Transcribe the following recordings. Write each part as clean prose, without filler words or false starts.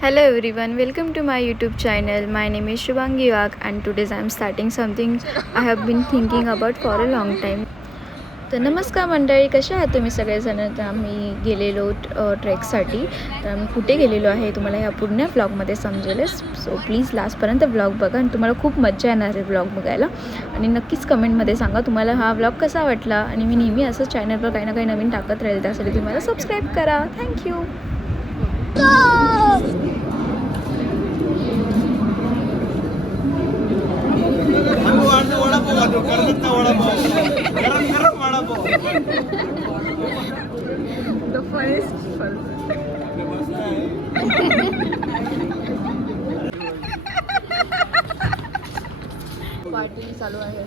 Hello everyone, welcome to my YouTube channel. My name is Shubhangi Wag and today I am starting something I have been thinking about for a long time. तर नमस्कार मंडळी, कशा आहात तुम्ही सगळेजण. तर आम्ही गेलेलो ट्रेकसाठी. तर आम्ही कुठे गेलेलो आहे तुम्हाला ह्या पूर्ण व्लॉगमध्ये समजेलच. सो प्लीज लास्टपर्यंत व्लॉग बघा आणि तुम्हाला खूप मजा येणार आहे व्लॉग बघायला. आणि नक्कीच कमेंटमध्ये सांगा तुम्हाला हा व्लॉग कसा वाटला. आणि मी नेहमी असं चॅनलवर काही ना काही नवीन टाकत राहील, त्यासाठी तुम्ही मला सबस्क्राईब करा. थँक्यू. The first पार्टी चालू आहे.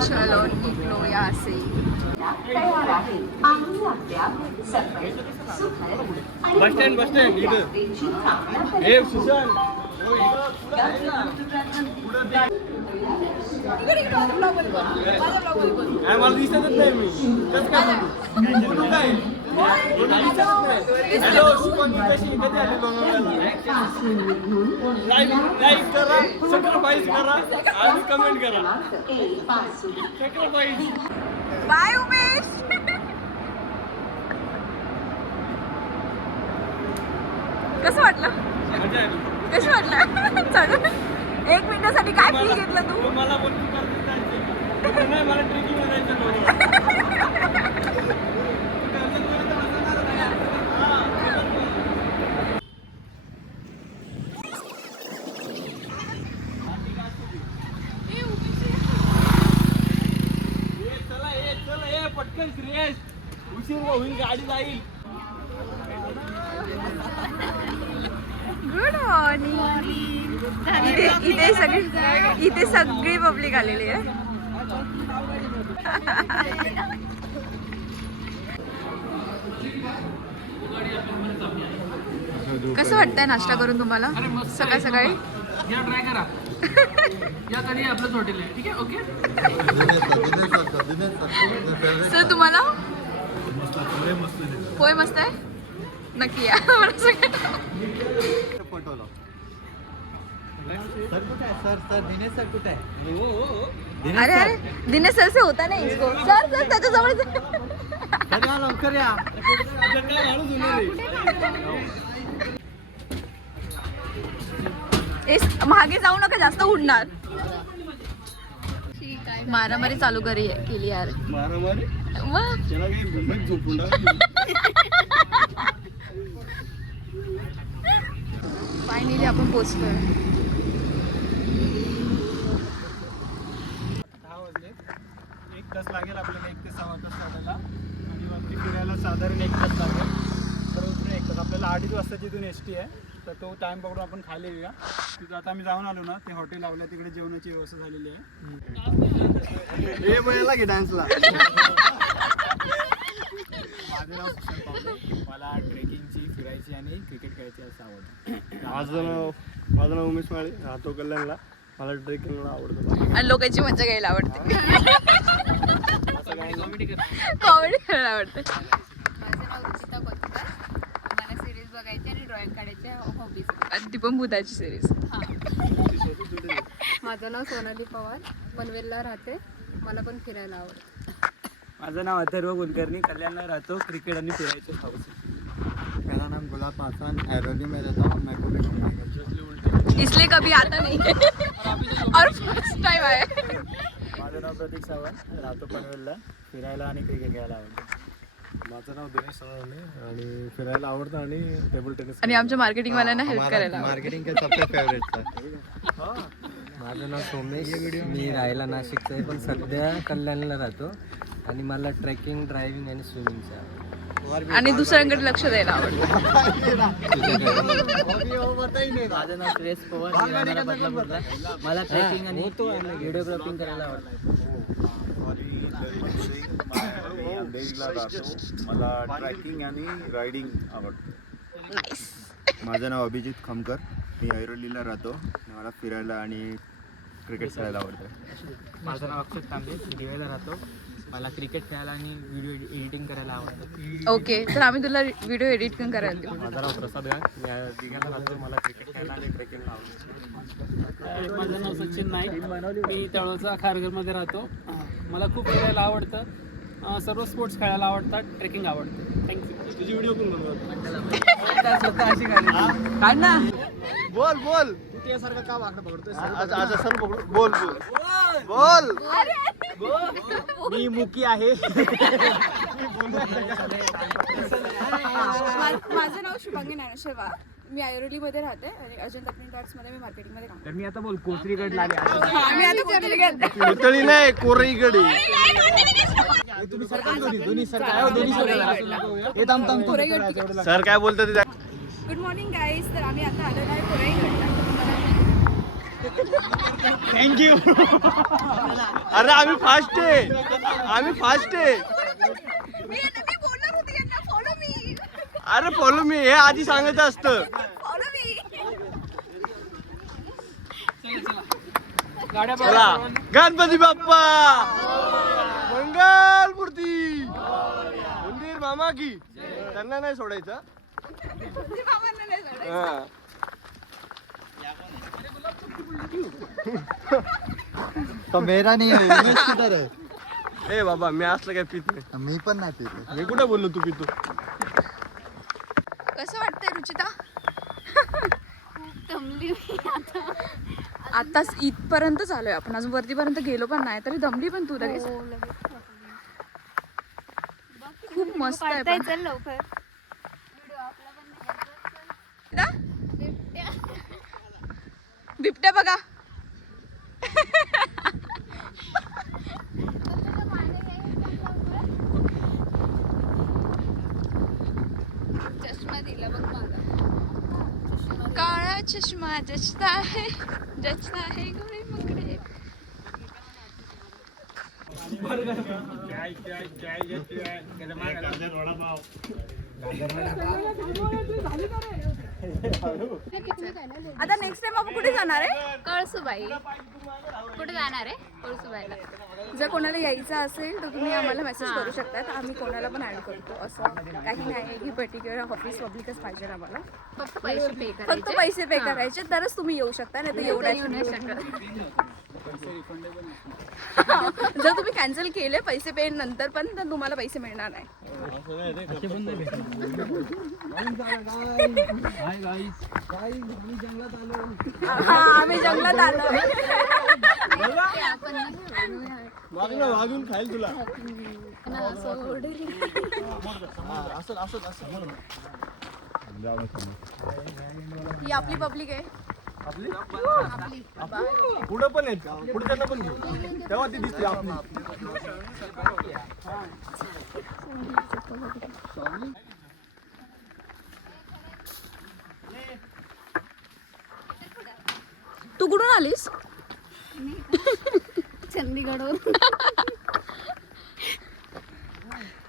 चलो निघलो यासे. बस स्टँड मला दिसतच नाही मी कसं काय बोलू काय हॅलो शुभांगी कशी कधी आली लाईक करा, सब्सक्राइब करा आणि कमेंट करा. Subscribe bye Umesh. कसं वाटलं? कसं वाटलं? चढ 1 मिनिटासाठी काय फील घेतलं तू? मला पण नाही, मला ट्रेकिंगला जायचं नव्हतं. पटकन श्रेयस, उशीर होईल, गाडी जाईल. Good morning. इथे सगळी पब्लिक आलेली आहे. कसं वाटतंय नाश्ता करून तुम्हाला सकाळ सकाळी? या ट्राय करा. या कधी आपलंच हॉटेल आहे. ठीक आहे, ओके. सर तुम्हाला होय मस्त आहे. नक्की या. अरे अरे दिनेश सर से होता नहीं इसको. सर सर त्याच्याजवळ लवकर या. मागे जाऊ नका, जास्त उडणार. मारामारी चालू केली यार. मारामारी मग त्याला काही मुंबईत झोपून फायनली आपण पोहोचलोय. 10 वाजले. 1 तास लागेल आपल्याला, 1 ते 6 तास काढायला. आणि वरती फिरायला साधारण 1 तास लागेल. तर उतरून 1 तास आपल्याला 2:30 वाजता तिथून ST आहे. तर तो टाइम पकडून आपण खाली येऊया. तिथं आता आम्ही जाऊन आलो ना, ते हॉटेल लावलं, तिकडे जेवणाची व्यवस्था झालेली आहे. हे बघायला की डान्सला. माझं नाव सुशांत पावले. मला ट्रेकिंगची, फिरायची आणि क्रिकेट खेळायची असं आवडतं. माझं नाव उमेश माळे, राहतो कल्याणला. मला ट्रेकिंगला आवडतं आणि लोकांची मजा घ्यायला आवडते. कॉमेडी करायला आवडते. माझं नाव रुचिता कोतकर. मला सिरीज बघायची आणि ड्रॉइंग काढायची हॉबीज. आणि ती पण भूताची सिरीज. माझं नाव सोनाली पवार. पनवेलला राहते. मला पण फिरायला आवडतं. माझं नाव अथर्व कुलकर्णी, कल्याणला राहतो. क्रिकेट आणि फिरायचं हाऊस. मेरा नाम गुलाब पासवान, ऐरोली में रहता हूँ. मैं को इसलिए कभी आता नहीं और फर्स्ट टाइम आया. माझं नाव प्रतीक सावंत, राहतो पनवेलला. फिरायला आणि क्रिकेट खेळायला आवडतं. माझं नाव दिनेश सोनवणे आणि फिरायला आवडतं आणि टेबल टेनिस. आणि आमच्या मार्केटिंगवाल्यांना हेल्प करायला आवडते. मार्केटिंग का सबसे फेवरेट था. माझं नाव सोमेश. मी राहायला नाशिकचं आहे, पण सध्या कल्याणला राहतो. आणि मला ट्रेकिंग, ड्रायव्हिंग आणि स्विमिंगचं आवडतं. आणि दुसऱ्यांकडे लक्ष द्यायला आवडतं. माझं नाव श्रेयस पवार. मी राहणारा बदलापूरला. मला ट्रेकिंग आणि व्हिडिओग्राफिंग करायला आवडतं. मला ट्रॅकिंग आणि रायडिंग आवडतं. माझं नाव अभिजित खमकर. मी ऐरोलीला राहतो. मला फिरायला आणि क्रिकेट खेळायला आवडतं. माझं नाव अक्षय तांबे, मी दिवेला राहतो. मला क्रिकेट खेळायला आणि व्हिडिओ एडिटिंग करायला आवडतं. ओके, तर आम्ही तुला व्हिडिओ एडिट पण करायला देऊ. माझं नाव प्रसाद गांग, मी दिघ्याला राहतो. मला क्रिकेट खेळायला आणि ट्रेकिंगला आवडतं. माझं नाव सचिन नाईक, मी तळोजा खारघरमध्ये राहतो. मला खूप फिरायला आवडतं, सर्व स्पोर्ट्स खेळायला आवडतात, ट्रेकिंग आवडतं. थँक्यू. तुझी व्हिडिओ कोण स्वतः अशी काय ना बोल बोल तू त्यासारखं का वाकडं पकडतोय? आज सर पकडू बोल बोल बोल. मी मुकी आहे. माझं नाव शुभांगी ज्ञानेश्वर वाघ. मी ऐरोलीमध्ये राहते आणि अजंता प्रिंट आर्ट्समध्ये मी मार्केटिंगमध्ये काम तर मी आता बोल कोथरीगड लागले. आम्ही आता कोथरी गेलो. इतळी नाही कोरईकडे. तुम्ही सरकार दोन्ही सर काय बोलतात ते गुड मॉर्निंग गाईज. तर आम्ही आता आलेलो आहे कोराईगडला. थँक्यू. अरे आम्ही फास्ट आहे मी बोलणार होती यांना फॉलो मी. अरे फॉलो मी हे आधी सांगायचं असतं. Follow me. गाड्या चला गणपती बाप्पा मंगल मूर्ती मंदिर मामा की त्यांना नाही सोडायचं. मामांना नाही सोडायचं. हा. तो मेरा नहीं है, उमेश किधर है? ए बाबा मी असलं काय पित नाही. मी पण नाही पिते. मी कुठे बोललो तू पितो. कसं वाटतंय रुचिता? दमली मी आता. आताच इथपर्यंत आलोय आपण, अजून वरतीपर्यंत गेलो पण नाही तरी दमली पण तू लगेच. खूप मस्त आहे पण. चल लवकर. दा? बिबट्या बघा. चष्मा दिला बघ माझा. काळा चष्मा जचता है गोरे मकडे. आता नेक्स्ट टाइम आपण कुठे जाणार आहे? कळसुबाई. कुठे जाणार आहे? कळसुबाईला. जर कोणाला यायचं असेल तर तुम्ही आम्हाला मेसेज करू शकता. आम्ही कोणाला पण ऍड करतो. असं काही नाही आहे की पर्टिक्युलर ऑफिस पब्लिकच पाहिजे आम्हाला. फक्त पैसे पे फक्त करायचे. पैसे पे करायचे तरच तुम्ही येऊ शकता. नाही तर येऊ नाही एवढ्या शकत. जर तुम्ही कॅन्सल केले पैसे पे नंतर पण तर तुम्हाला पैसे मिळणार नाही. हा, आम्ही जंगलात आलो. मागणं वागून खाईल तुला. ही आपली पब्लिक आहे. पुढं पण आहेत पुढे त्यांना पण घेऊ तेव्हा ती दिसते आपली. तू कुठून आलीस? चंदीगडवर.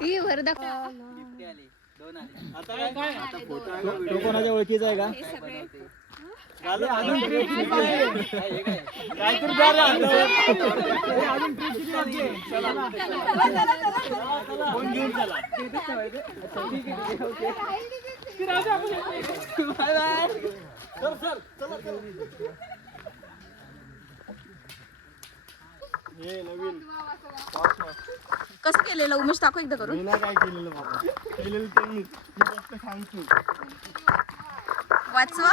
ही वरदा. तो कोणाच्या ओळखीचा आहे का? कसं केलेलं उमेश दाखव एकदा करून. मी नाही काय केलेलं बाबा केलेलं त्यांनी मी फक्त सांगतो. वाचवा.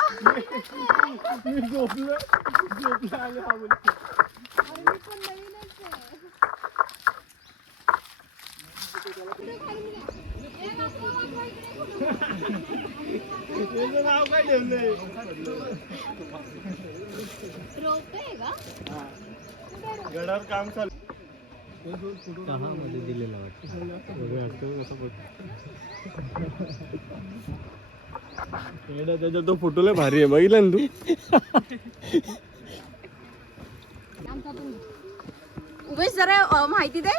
मी झोपलं आणि हा बोलतो. त्याचं नाव काय ठेवलंय? गडावर काम चालू. मध्ये दिलेलं वाटतं. त्याचा तो फोटो लय भारी आहे बघितला ना तू. उमेश जरा माहिती दे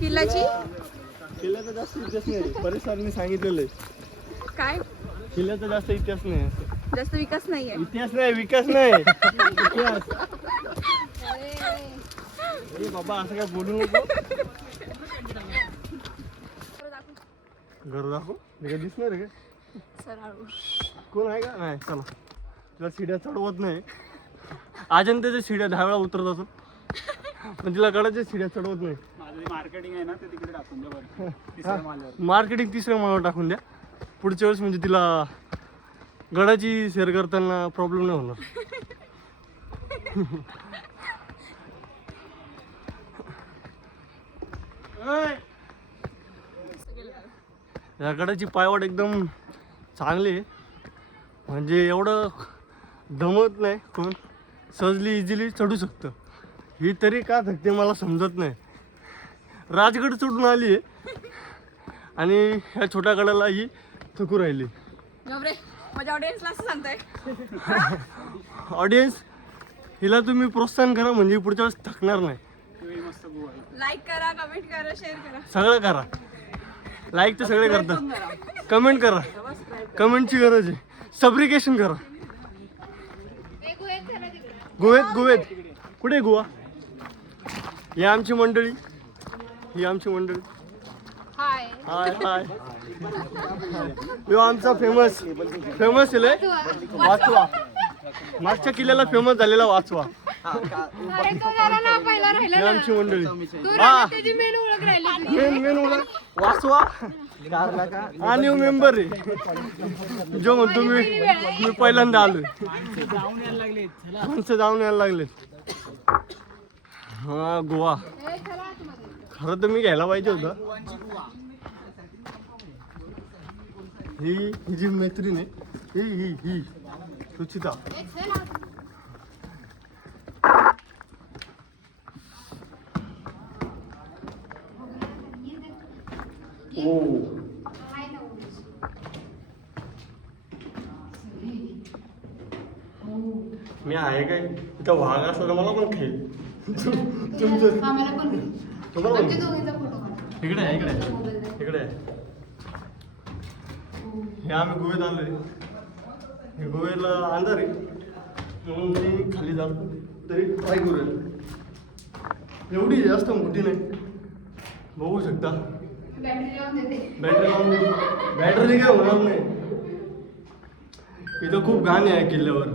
किल्ल्याची. केलं तर जास्त इंटरेस्ट नाही. परेश सरांनी सांगितलेलं आहे. काय किल्ल्याचा जास्त इतिहास नाही असं. जास्त विकास नाहीये. इतिहास नाही विकास नाही इतिहास. ए बाबा असं काय बोलू नको. घर दाखव हे दिसणार आहे का कोण आहे का नाही. चला तुला शिड्या चढवत नाही. अजंताच्या शिड्या 10 वेळा उतरत असत पण तिला गडाच्या शिड्या चढवत नाही. माझं मार्केटिंग आहे ना ते तिकडे टाकून द्या बरं. तिसऱ्या माल्यावर. मार्केटिंग 3ऱ्या माळावर टाकून द्या. पुढच्या वेळेस म्हणजे तिला गडाची सैर करताना प्रॉब्लेम नाही होणार. या गडाची पायवाट एकदम चांगली आहे. म्हणजे एवढं दमत नाही कोण. सहजली इझिली चढू शकतं. ही तरी का थकते मला समजत नाही. राजगड चढून आली आहे आणि ह्या छोट्या गडाला ही थकू राहिली. माझ्या ऑडियन्सला असं सांगताय. ऑडियन्स हिला तुम्ही प्रोत्साहन करा म्हणजे पुढच्या वेळेस थकणार नाही. मस्त गोवा आहे. लाईक करा, कमेंट करा, शेअर करा. सगळं करा. लाईक तर सगळे करतात. कमेंट करा. कमेंटची गरज आहे. सब्रिकेशन करा. गोव्यात कुठे गोवा. ही आमची मंडळी. ही आमची मंडळी. हाय हाय हाय. यो आमचा फेमस आहे वाचवा. मागच्या किल्ल्याला फेमस झालेला वाचवा. अरे तो जरा ना पहिला राहिला ही ना. आमची मंडळी. तू राहिला, त्याची मेन ओळख राहिली. मेन वाचवा हा न्यू मेंबर आहे जो म्हणतो मी पहिल्यांदा आलोय. माणसं जाऊन यायला लागले. हा गोवा खरं तर मी घ्यायला पाहिजे होतं. ही जी मैत्रीण आहे ही सुचिता. ओ मी आहे काय इथं वाघ असला तर मला पण खाईल. तुमचं आम्हाला पण तुम्हाला पण? आमच्या दोघींचा फोटो काढ. इकडे आहे इकडे आहे. हे आम्ही गोव्यात आलोय. हे गोव्याला अंधार आहे म्हणून मी खाली जातो तरी ट्राय करूया. एवढी जास्त मोठी नाही बघू शकता. बॅटरी लावून देते. बॅटरी काय होणार नाही. इथं खूप गाणे आहे किल्ल्यावर.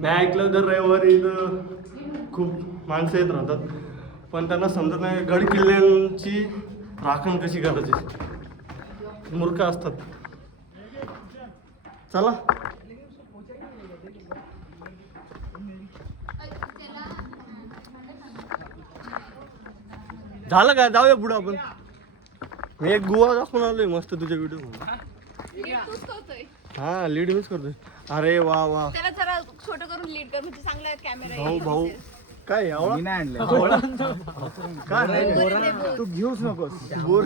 मी ऐकलं तर रविवारी इथं खूप माणसं येत राहतात पण त्यांना समजत नाही गड किल्ल्यांची राखण कशी करायची. मूर्ख असतात. चला झालं काय जाऊया पुढं आपण. मी एक गोवा दाखवून आलोय मस्त तुझ्या व्हिडिओ. हा लीड मीच करतोय. अरे वा वा. त्याला जरा छोटं करून लीड कर म्हणजे चांगला कॅमेरा भाऊ काय आवळा मी नाही आणलं. काय नाही तू घेऊच नकोस. बोर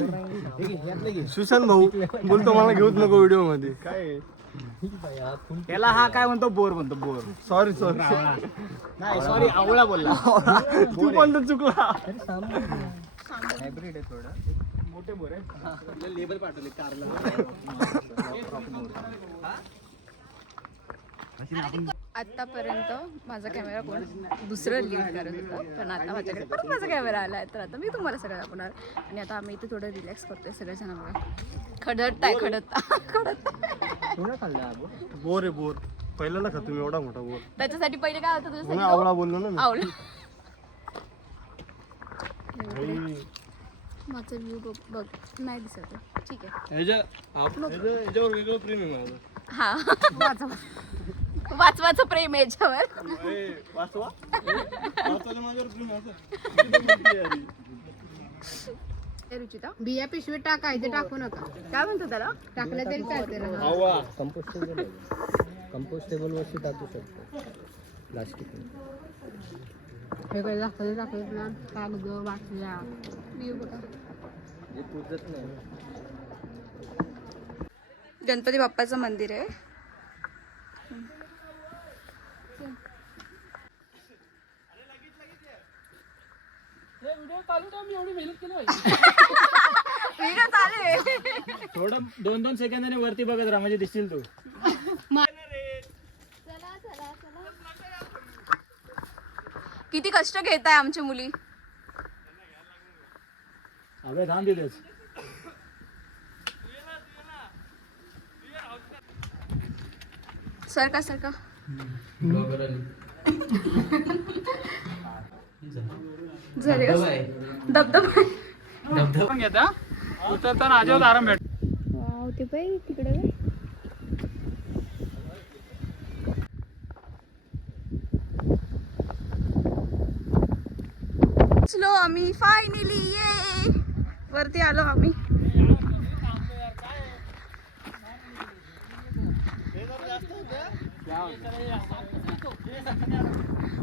सुशांत भाऊ बोलतो मला घेऊच नको व्हिडिओ मध्ये. काय याला हा काय म्हणतो बोर म्हणतो बोर. सॉरी नाही सॉरी आवळा बोलला. तू पण तर चुकला. हायब्रिड आहे थोडं. मोठे बोर आहे. लेबल पाठवले कारला. आतापर्यंत माझा कॅमेरा कोण दुसरं लीड करत होतं पण आता माझ्याकडे परत माझा कॅमेरा आला आहे तर आता मी तुम्हाला सगळं दाखवणार. आणि आता आम्ही इथे थोडं रिलॅक्स करतोय सगळेजण बघा. खडत बोर आहे बोर. पहिल्याला का तुम्ही एवढा मोठा बोर. त्याच्यासाठी पहिले काय होतं म्हणून तुझं आवळा बोललो ना मी. आवडलं. आई. माझा व्ह्यू बघ नाही दिसत आहे. ठीक आहे याच्यावर वेगळं प्रेम आहे माझं. हा वाचवाचं प्रेम आहे याच्यावर. वाचवा माझ्यावर प्रेम आहे. रुचिता बिया पिशवीत टाकायचं टाकू नका. काय म्हणतो त्याला. टाकलं तरी चालते ना. कंपोस्टेबल वरती टाकू शकतो प्लास्टिक. हे काय दाखवलं ना कागद बाटल्या. व्ह्यू बघा. जे पूजत नाही. गणपती बाप्पाचं मंदिर आहे. व्हिडिओ चालू आहे. थोडं 2-2 सेकंदाने वरती बघत राहा म्हणजे दिसतील तू. किती कष्ट घेत आहे आमची मुली. अबे थांब दिलेच. सरका सरका. झाले का? धबधबा. पण घेता उतरताना अजिबात आराम भेट. वाव ते पाहिजे तिकडे. पोचलो आम्ही फायनली. ये वरती आलो आम्ही.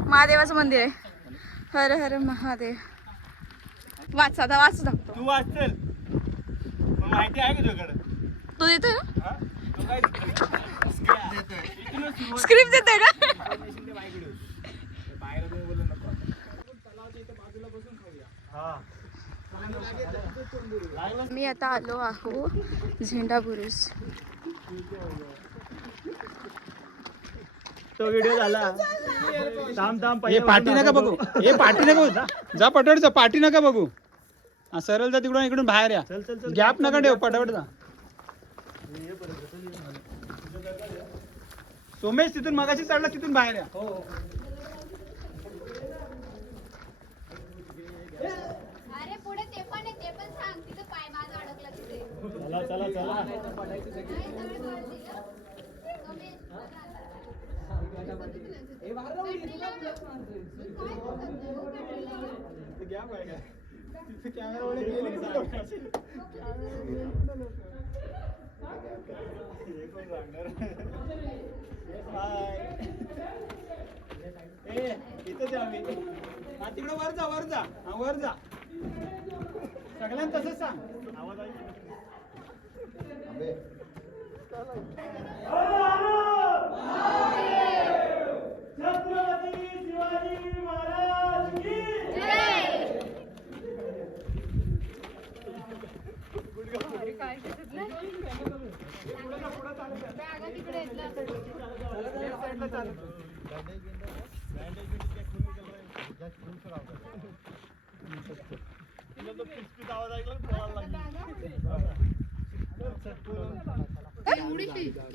महादेवाचं मंदिर आहे. हर हर महादेव. वाच आता वाच दाखवतो. तू वाचतेल पण माहिती आहे का तुझ्याकडे? तू देतोय ना? हा? तू काय स्क्रिप्ट देतोय का? बाहेर तुम्ही बोलू नको. तलावाच्या इथे बाजूला बसून खाऊया. मी आता आलो आहो झेंडा बुरुज. तो व्हिडिओ झाला. थांब हे पाठी नका बघू. हे पाठी नका बघू. जा पटापट जा. पाठी नका बघू. हा सरळ जा तिकडून इकडून बाहेर या. गॅप नका ठेव. पटापट जा. सोमेश तिथून मगाशी चढला तिथून बाहेर या. अरे पुढे ते पण आहे, ते पण सांग. तिथे पाय माझा अडकला तिथे. चला चला चला. गॅप आहे का? तिथे कॅमेरावाले गेले की इथेच आम्ही. हा तिकडं वर जा वर जा. हा वर जा. सगळ्यांना तसंच सांग. आवाज छत्रपती शिवाजी महाराज की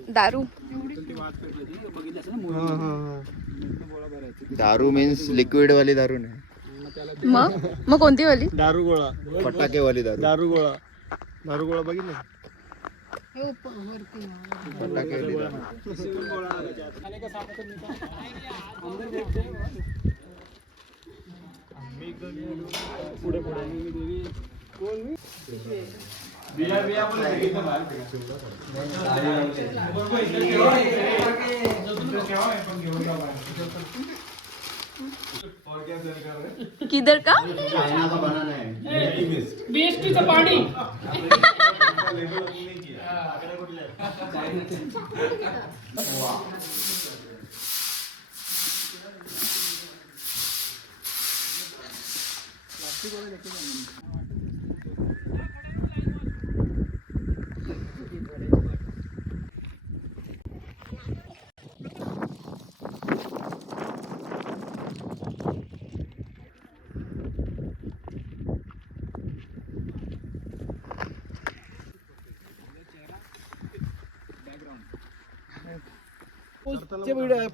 दारू. दारू मीन्स लिक्विड वाली दारू नाही. मग कोणती वाली? दारू गोळा. फटाके वाली दारू. दारू गोळा. दारू गोळा बघितलं. फटाके वाली दारू. पुढे पुढे किधर का? बीएसटीचं पाणी.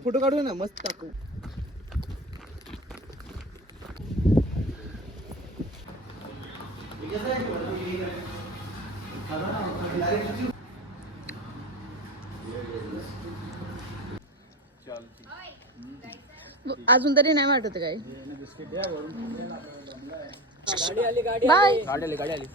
फोटो काढू ना मस्त टाकू. अजून तरी नाही वाटत काही. बाय. गाडी आली.